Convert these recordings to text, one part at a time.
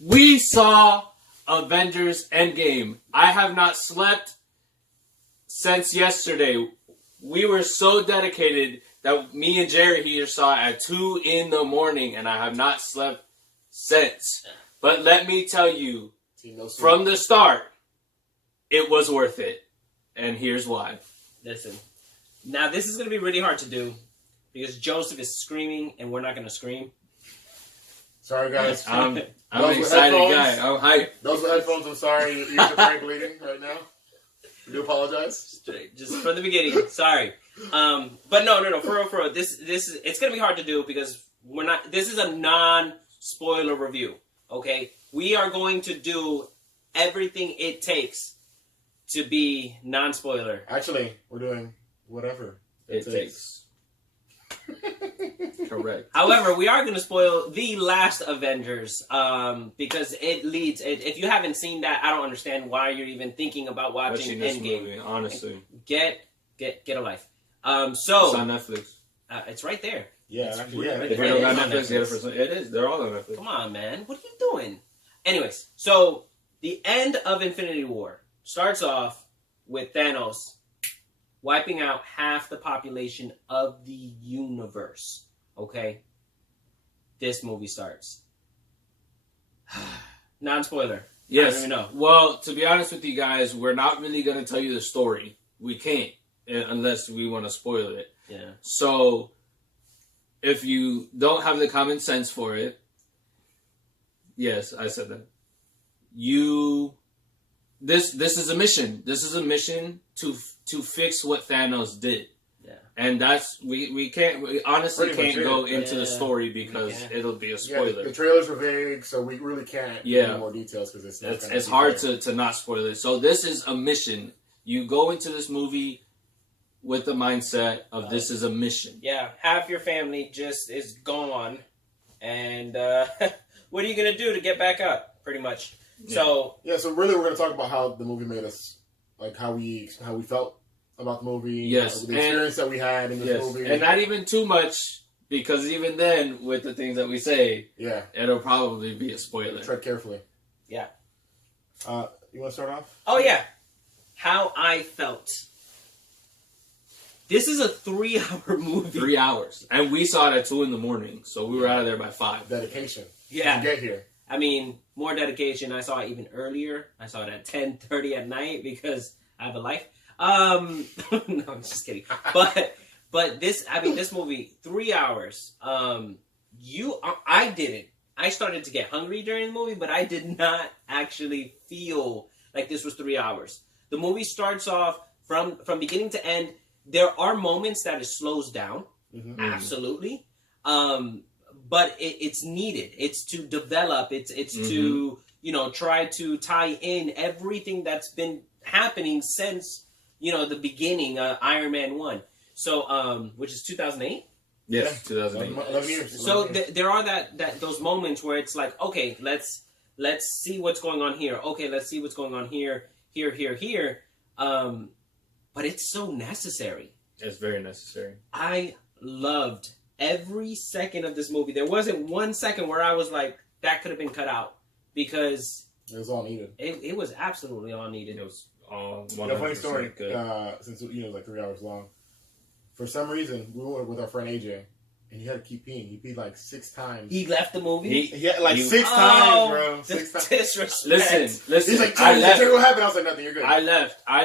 We saw Avengers Endgame. I have not slept since yesterday. We were so dedicated that me and Gerry here saw it at 2 in the morning, and I have not slept since. But let me tell you, from the start, it was worth it. And here's why. Listen, now this is going to be really hard to do because Joseph is screaming and we're not going to scream. Sorry, guys. I'm an excited guy. I'm hyped. Those are headphones. I'm sorry. Your ears are probably bleeding right now. I do apologize. Just from the beginning. Sorry. But no. For real. This is, it's going to be hard to do because we're not, this is a non-spoiler review. Okay? We are going to do everything it takes to be non-spoiler. Actually, we're doing whatever it takes. Correct. However, we are going to spoil the last Avengers because it leads. If you haven't seen that, I don't understand why you're even thinking about watching Endgame. Movie, honestly, get a life. So it's on Netflix. It's right there. Yeah, it's actually, yeah. If you don't got Netflix, get it for some. It is. They're all on Netflix. Come on, man. What are you doing? Anyways, so the end of Infinity War starts off with Thanos wiping out half the population of the universe. Okay? This movie starts. Non-spoiler. Yes. I don't even know. Well, to be honest with you guys, we're not really going to tell you the story. We can't unless we want to spoil it. Yeah. So, if you don't have the common sense for it, yes, I said that. This is a mission. This is a mission to fix what Thanos did. Yeah. And that's we honestly can't go into the story because it'll be a spoiler. Yeah, the trailers are vague, so we really can't give any more details because it's hard to not spoil it. So this is a mission. You go into this movie with the mindset of this is a mission. Yeah, half your family just is gone, and what are you gonna do to get back up? Pretty much. Yeah. So really, we're gonna talk about how the movie made us, like how we felt about the movie. Yes, the experience that we had in this movie, and not even too much because even then, with the things that we say, it'll probably be a spoiler. Tread carefully. Yeah. You want to start off? Oh yeah. How I felt. This is a 3-hour movie. 3 hours, and we saw it at 2 in the morning, so we were out of there by 5. Dedication. Yeah. To get here. I mean, more dedication. I saw it even earlier. I saw it at 10:30 at night because I have a life. No, I'm just kidding. But this, I mean, this movie, 3 hours. I didn't. I started to get hungry during the movie, but I did not actually feel like this was 3 hours. The movie starts off from beginning to end. There are moments that it slows down, absolutely. But it's needed. It's to develop. It's to try to tie in everything that's been happening since the beginning. Iron Man 1. So which is 2008. Yes, 2008. 11 years. So there are those moments where it's like, okay, let's see what's going on here. Okay, let's see what's going on here. But it's so necessary. It's very necessary. I loved every second of this movie. There wasn't 1 second where I was like, that could have been cut out because it was all needed. It was absolutely all needed. It was all 100% funny story. Good. Since it was like 3 hours long, for some reason we were with our friend AJ. And he had to keep peeing. He peed like 6 times. He left the movie? He had like 6 times, bro. 6 times. Disrespect. Listen. He's like, tell me what happened. I was like, nothing, you're good. I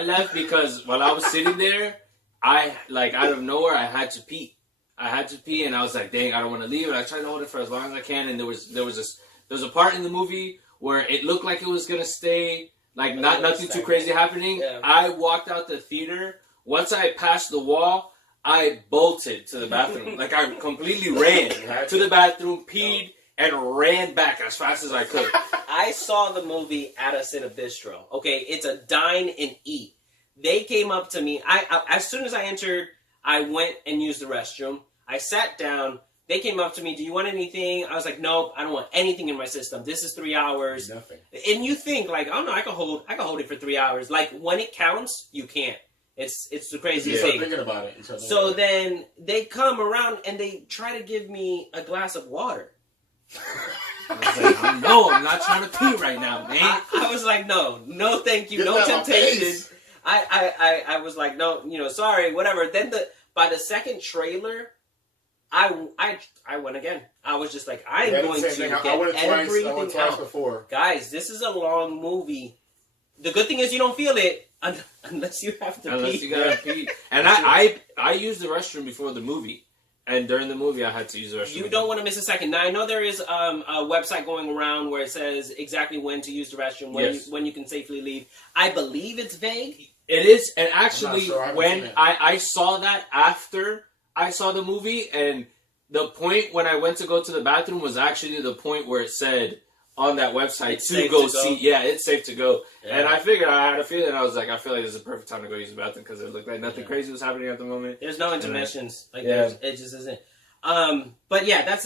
left because while I was sitting there, I, like, out of nowhere, I had to pee. And I was like, dang, I don't want to leave. And I tried to hold it for as long as I can. And there was a part in the movie where it looked like it was going to stay, like, nothing too crazy happening. Yeah. I walked out the theater. Once I passed the wall, I bolted to the bathroom. Like, I completely ran to the bathroom, peed, and ran back as fast as I could. I saw the movie at a Cinema Bistro. Okay, it's a dine and eat. They came up to me. I as soon as I entered, I went and used the restroom. I sat down. They came up to me. Do you want anything? I was like, nope, I don't want anything in my system. This is 3 hours. Nothing. And you think, like, oh no, I can hold it for 3 hours. Like, when it counts, you can't. It's the craziest thing. Thinking about it. So then they come around and they try to give me a glass of water. I was like, no, I'm not trying to pee right now, man. I was like, no, thank you, Get no that out my temptation. face. I was like, no, sorry, whatever. Then by the second trailer, I went again. I was just like, I'm going to get I went everything twice out. before. Guys, this is a long movie. The good thing is you don't feel it unless you have to pee. Unless you gotta pee. And I used the restroom before the movie. And during the movie, I had to use the restroom. You don't want to miss a second. Now, I know there is a website going around where it says exactly when to use the restroom, when you can safely leave. I believe it's vague. It is. And actually, sure, when I saw that after I saw the movie, and the point when I went to go to the bathroom was actually the point where it said on that website It's to safe go to go. see. Yeah, it's safe to go. Yeah. And I figured, I had a feeling. I was like, I feel like this is a perfect time to go use the bathroom because it looked like nothing Yeah. crazy was happening at the moment. There's no intermissions. Like Yeah. it just isn't. But yeah,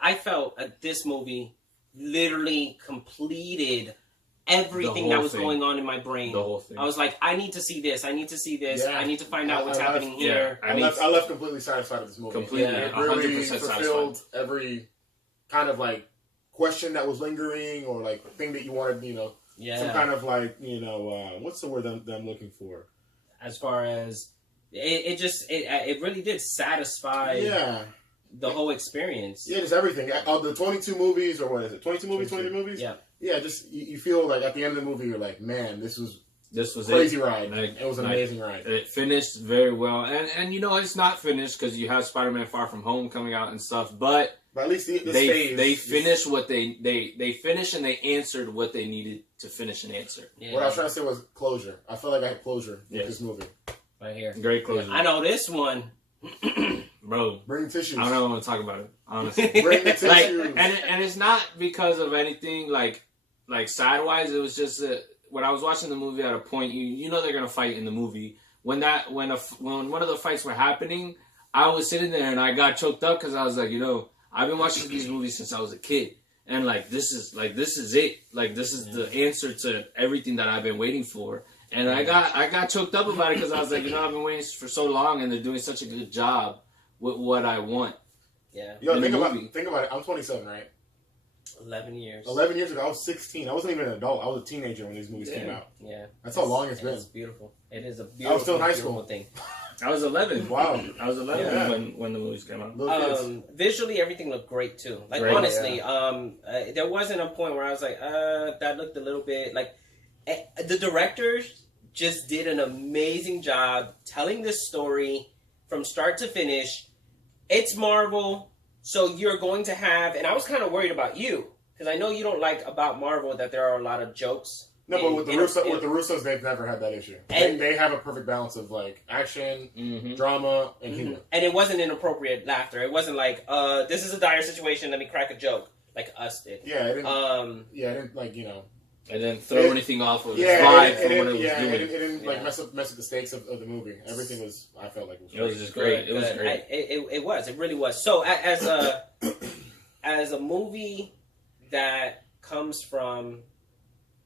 I felt this movie literally completed everything that whole was thing. going on in my brain. The whole thing. I was like, I need to see this. I need to see this. Yeah. I need to find out what's I happening left- here. Yeah. I left completely satisfied with this movie. Completely, Yeah. It really 100% fulfilled satisfied. every kind of like question that was lingering or like thing that you wanted, Yeah. some kind of like, what's the word that I'm looking for? As far as it really did satisfy Yeah. the whole experience. Yeah, just everything. Of the 22 movies, or what is it? 22 movies, 20 movies? Yeah. Yeah, just you feel like at the end of the movie, you're like, man, this was it. crazy ride. Like, It was an amazing ride. It finished very well, and it's not finished because you have Spider-Man: Far From Home coming out and stuff. But at least this they phase, finished what they finished, and they answered what they needed to finish and answer. Yeah. What I was trying to say was closure. I felt like I had closure with Yes. this movie. Right here. Great closure, I know this one. bro. Bring the tissues. I don't want to talk about it, honestly. Bring the tissues. Like, and it's not because of anything like sidewise. It was just when I was watching the movie at a point, you know they're gonna fight in the movie. When one of the fights were happening, I was sitting there and I got choked up because I was like, I've been watching these movies since I was a kid, and this is it. Like, this is the answer to everything that I've been waiting for. And I got choked up about it because I was like, I've been waiting for so long, and they're doing such a good job with what I want. Yeah. Yo, think about it. I'm 27, right? 11 years. 11 years ago, I was 16. I wasn't even an adult. I was a teenager when these movies came out. Yeah. That's how long it's been. It's beautiful. It is a I was beautiful, still in high beautiful school. thing. I was 11. Wow. I was 11 Yeah. when the movies came out. Little kids. Visually, everything looked great too. Like, Great, honestly, there wasn't a point where I was like, that looked a little bit like. The directors just did an amazing job telling this story from start to finish. It's Marvel, so you're going to have, and I was kind of worried about you because I know you don't like about Marvel that there are a lot of jokes. No, but with the Russos, they've never had that issue. And- They have a perfect balance of like action, Mm-hmm. drama, and humor. And it wasn't inappropriate laughter. It wasn't like, this is a dire situation, let me crack a joke, like us did. Yeah, it didn't. Yeah. It didn't like And then throw anything off of its Yeah, vibe it from didn't, what it was doing. it didn't like Yeah. mess up the stakes of the movie. Everything was, I felt like, It was just great. It was Good. great. It was. It really was. So as a movie that comes from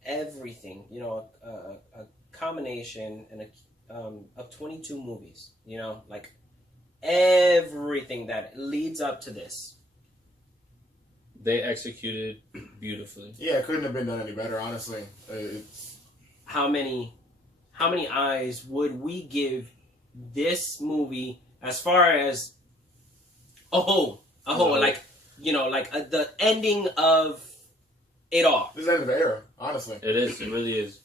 everything, a combination of 22 movies, like everything that leads up to this. They executed beautifully. Yeah, it couldn't have been done any better. Honestly, it's How many eyes would we give this movie as far as a whole, like the ending of it all? this is the end of the era. Honestly, It is. It really is.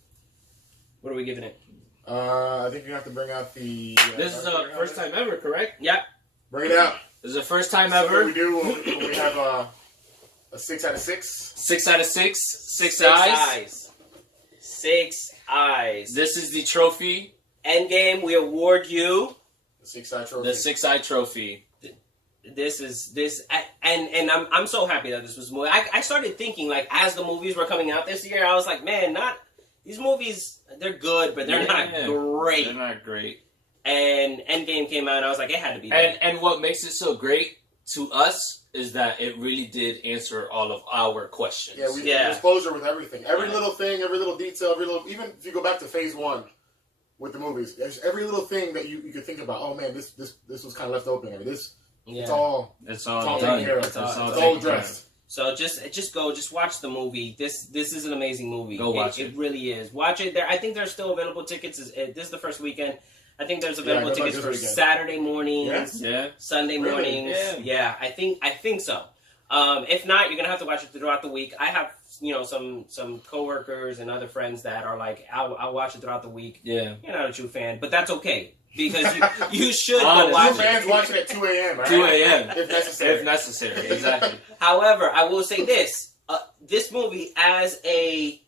What are we giving it? I think you have to bring out the. This is the first time ever, correct? Yep. Bring it out. This is the first time So what ever. we do when we have a 6 out of 6. 6 out of 6. Six eyes. 6 eyes. This is the trophy. Endgame, we award you. The 6-eye trophy. The 6-eye trophy. And I'm so happy that this was a movie. I started thinking, like, as the movies were coming out this year, I was like, man, these movies, they're good, but they're not great. They're not great. And Endgame came out, and I was like, it had to be that. And what makes it so great to us is that it really did answer all of our questions. Yeah, there's closure with everything. Every little thing, every little detail, even if you go back to phase 1 with the movies, there's every little thing that you could think about. Oh man, this was kind of left open, or this. Yeah. It's all It's all all taken done. care of. It's It's all all taken care addressed. So just go, just watch the movie. This is an amazing movie. Go watch it. It really is. Watch it. There, I think there's still available tickets. This is the first weekend. I think there's available tickets for Saturday mornings, Sunday mornings. Yeah, I think so. If not, you're gonna have to watch it throughout the week. I have some coworkers and other friends that are like, I'll watch it throughout the week. Yeah, you're not a true fan, but that's okay. Because you should go watch it. Fans watch it at 2 a.m. Right? 2 a.m. if necessary. Exactly. However, I will say this: this movie as a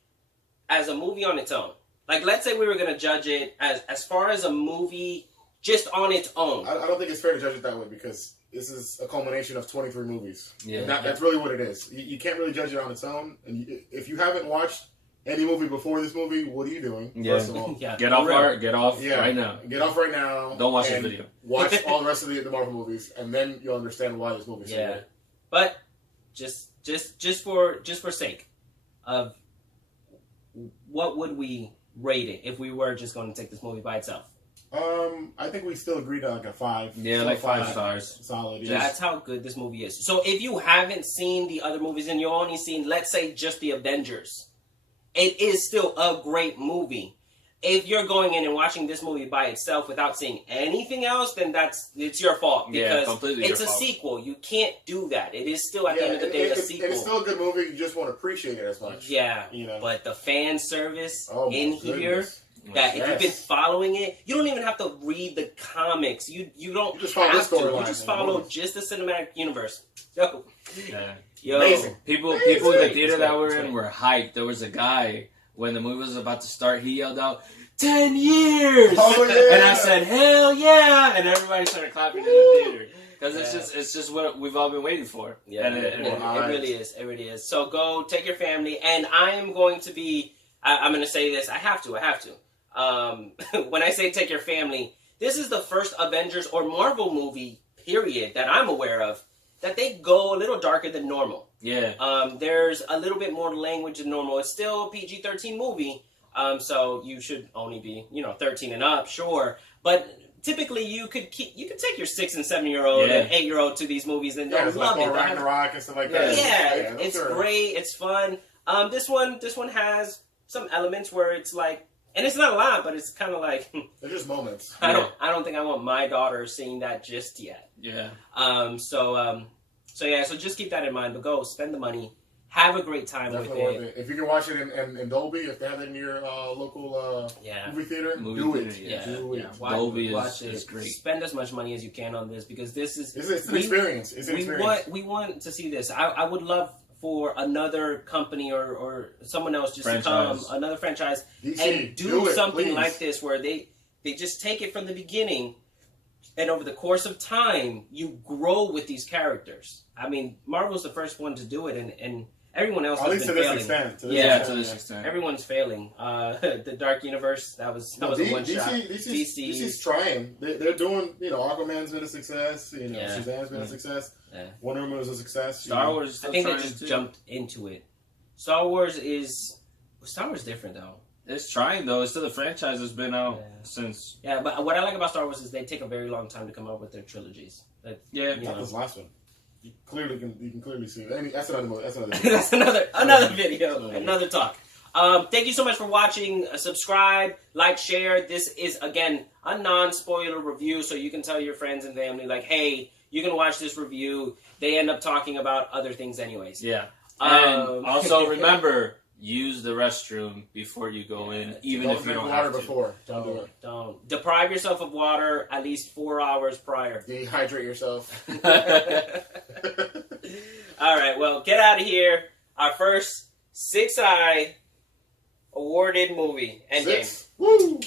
movie on its own. Like, let's say we were going to judge it as far as a movie just on its own. I don't think it's fair to judge it that way because this is a culmination of 23 movies. Yeah, that's really what it is. You can't really judge it on its own. And if you haven't watched any movie before this movie, what are you doing? Yeah. First of all, get off right now. Get off right now. Don't watch this video. Watch all the rest of the Marvel movies, and then you'll understand why this movie's so good. But just for sake of what would we rate it if we were just going to take this movie by itself? I think we still agreed on like a 5. Yeah, like 5 stars. Solid. Yeah. That's how good this movie is. So if you haven't seen the other movies and you've only seen, let's say, just the Avengers, it is still a great movie. If you're going in and watching this movie by itself without seeing anything else, then it's your fault. Because completely it's a sequel. You can't do that. It is still, at the end of the day, a sequel. And it's still a good movie. You just won't appreciate it as much. Yeah. But the fan service in here, that if you've been following it, you don't even have to read the comics. You don't just follow have to. You just follow just the cinematic universe. Yo, amazing. People in the theater that we're in were hyped. There was a guy, when the movie was about to start, he yelled out, 10 years! Oh, yeah. And I said, hell yeah! And everybody started clapping in the theater. Because it's just what we've all been waiting for. Yeah, and it really is. It really is. So go, take your family, and I am going to be, I'm going to say this, I have to. When I say take your family, this is the first Avengers or Marvel movie, period, that I'm aware of, that they go a little darker than normal. Yeah. There's a little bit more language than normal. It's still a PG-13 movie, so you should only be, 13 and up, sure. But typically, you could take your 6 and 7-year-old and 8-year-old to these movies and they'll love it. Ragnarok and stuff like that. Yeah, it's great. It's fun. This one has some elements where it's like, and it's not a lot, but it's kind of like they're just moments. I don't think I want my daughter seeing that just yet. Yeah. So just keep that in mind. But go spend the money, have a great time with it. If you can watch it in Dolby, if they have it in your local movie theater, do it. Yeah. Do it. Dolby is great. Spend as much money as you can on this because this is it's an experience. It's an experience. We want to see this. I would love for another company or someone else just to come, another franchise, DC, and do something please. like this where they just take it from the beginning and over the course of time, you grow with these characters. I mean, Marvel's the first one to do it, and everyone else has been failing. To this extent. Everyone's failing. The Dark Universe, that was a one-shot. DC's trying. They're doing, Aquaman's been a success. Shazam's been a success. Yeah. Wonder Woman was a success. Star Wars. I think they just jumped into it. Star Wars different though. It's trying though. It's still the franchise has been out since. Yeah, but what I like about Star Wars is they take a very long time to come up with their trilogies. Not this last one. You can clearly see it. That's another movie. That's another video, another talk. Thank you so much for watching. Subscribe, like, share. This is again a non-spoiler review, so you can tell your friends and family like, hey, you can watch this review. They end up talking about other things anyways. Yeah. And also remember, use the restroom before you go in, even if you don't have to. Before. Don't do it. Don't. Deprive yourself of water at least 4 hours prior. Dehydrate yourself. All right, well, get out of here. Our first 6-eye awarded movie, Endgame. 6. Woo!